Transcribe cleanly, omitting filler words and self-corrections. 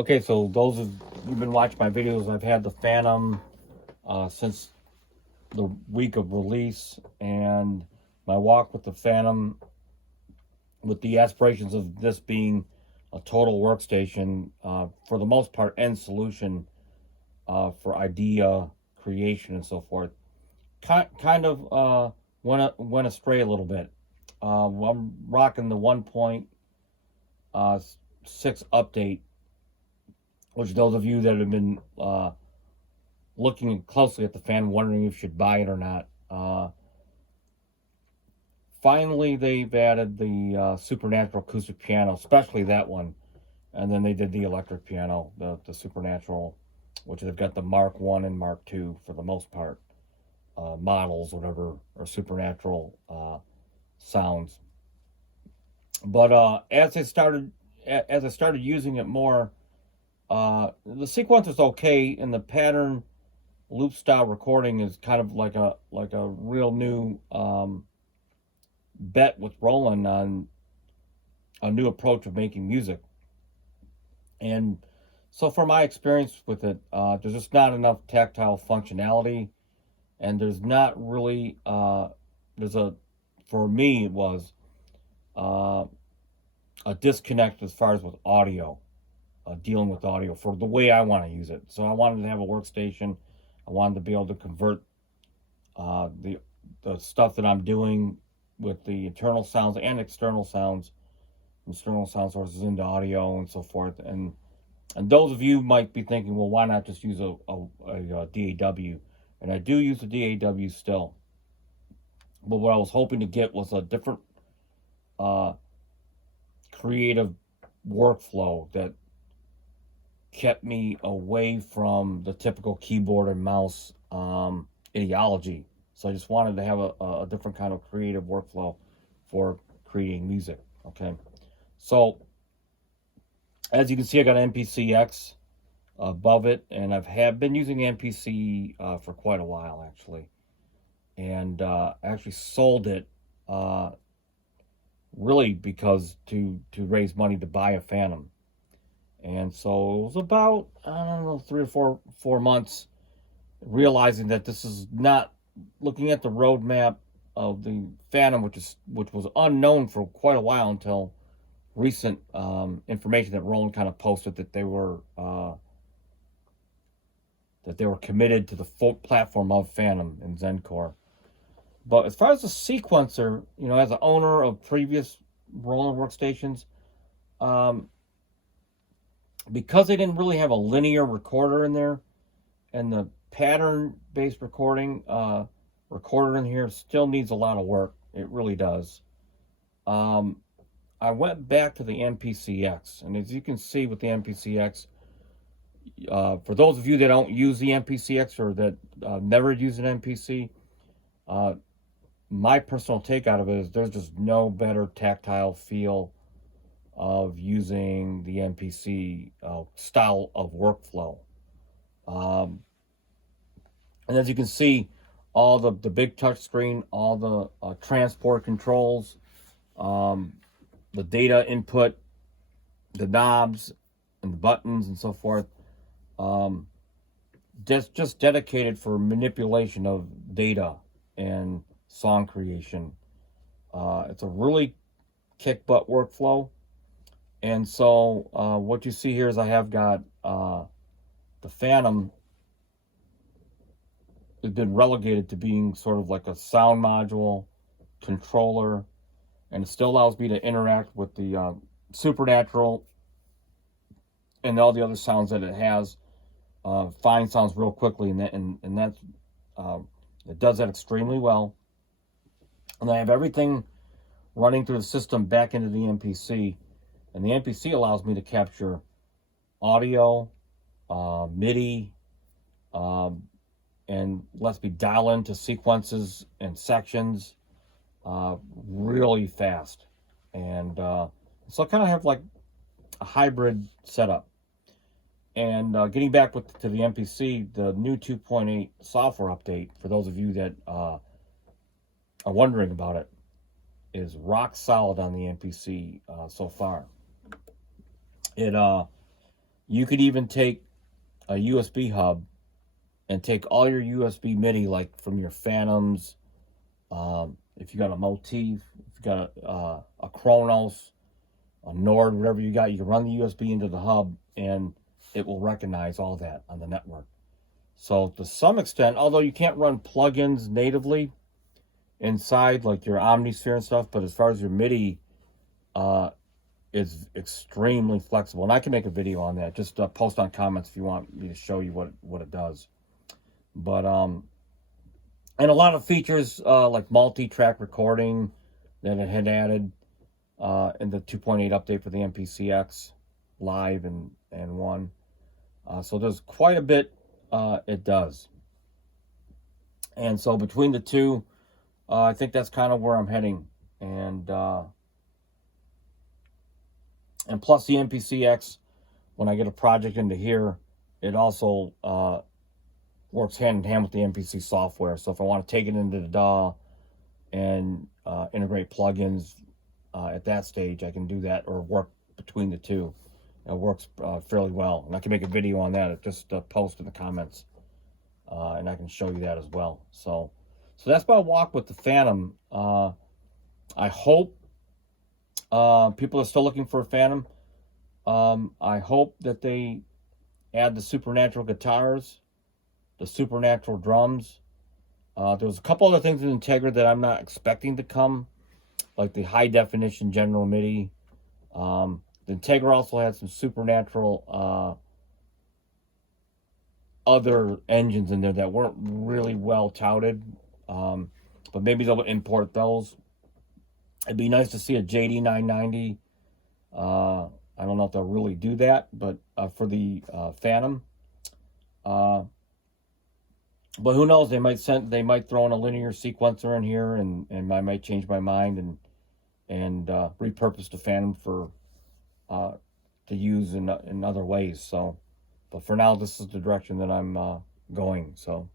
Okay, so those of you've been watching my videos, I've had the Phantom since the week of release, and my walk with the Phantom, with the aspirations of this being a total workstation, for the most part, end solution for idea creation and so forth. Kind of went astray a little bit. I'm rocking the 1.6 update, which those of you that have been looking closely at the fan, wondering if you should buy it or not. Finally, they've added the Supernatural acoustic piano, especially that one. And then they did the electric piano, the Supernatural, which they've got the Mark 1 and Mark 2 for the most part. Models, whatever, or Supernatural sounds. But as I started using it more, the sequencer's okay, and the pattern loop style recording is kind of like a real new bet with Roland on a new approach of making music. And so from my experience with it, there's just not enough tactile functionality, and there's not really for me it was a disconnect as far as with audio, dealing with audio for the way I want to use it. So I wanted to have a workstation. I wanted to be able to convert the stuff that I'm doing with the internal sounds and external sound sources into audio and so forth. And those of you might be thinking, well, why not just use a DAW? And I do use a DAW still. But what I was hoping to get was a different creative workflow that kept me away from the typical keyboard and mouse ideology. So I just wanted to have a different kind of creative workflow for creating music. Okay, so as you can see, I got an MPCX above it, and I've been using the MPC for quite a while actually, and actually sold it really because to raise money to buy a Phantom. And so it was about, I don't know, 3 or 4 months realizing that this is not, looking at the roadmap of the Phantom, which was unknown for quite a while until recent information that Roland kind of posted that they were committed to the full platform of Phantom and Zencore. But as far as the sequencer, as an owner of previous Roland workstations, because they didn't really have a linear recorder in there, and the pattern-based recorder in here still needs a lot of work. It really does. I went back to the MPCX, and as you can see with the MPCX, for those of you that don't use the MPCX or that never use an MPC, my personal take out of it is there's just no better tactile feel of using the MPC style of workflow. And as you can see, all the big touch screen, all the transport controls, the data input, the knobs and the buttons and so forth, just dedicated for manipulation of data and song creation. It's a really kick butt workflow. And so what you see here is I have got the Phantom has been relegated to being sort of like a sound module controller, and it still allows me to interact with the Supernatural and all the other sounds that it has, find sounds real quickly, and that's it does that extremely well. And I have everything running through the system back into the MPC, and the MPC allows me to capture audio, MIDI, and lets me dial into sequences and sections really fast. And so I kind of have like a hybrid setup. And getting back to the MPC, the new 2.8 software update, for those of you that are wondering about it, is rock solid on the MPC so far. It You could even take a USB hub and take all your USB MIDI, like from your Phantoms, if you got a Motif, if you got a Kronos, a Nord, whatever you got, you can run the USB into the hub and it will recognize all that on the network. So to some extent, although you can't run plugins natively inside like your Omnisphere and stuff, but as far as your MIDI, it's extremely flexible. And I can make a video on that. Just post on comments if you want me to show you what it does. But and a lot of features like multi-track recording that it had added in the 2.8 update for the MPCX Live and 1. So there's quite a bit it does. And so between the two, I think that's kind of where I'm heading. And plus the MPCX, when I get a project into here, it also works hand in hand with the MPC software. So if I want to take it into the DAW and integrate plugins at that stage, I can do that, or work between the two. It works fairly well. And I can make a video on that. Just post in the comments. And I can show you that as well. So that's my walk with the Fantom. I hope people are still looking for a Fantom. I hope that they add the supernatural guitars, the supernatural drums. There was a couple other things in Integra that I'm not expecting to come, like the high definition general MIDI. The Integra also had some supernatural other engines in there that weren't really well touted, but maybe they'll import those. It'd be nice to see a JD 990. I don't know if they'll really do that, but for the Fantom, but who knows? They might throw in a linear sequencer in here, and I might change my mind and repurpose the Fantom for to use in other ways. So, but for now, this is the direction that I'm going. So.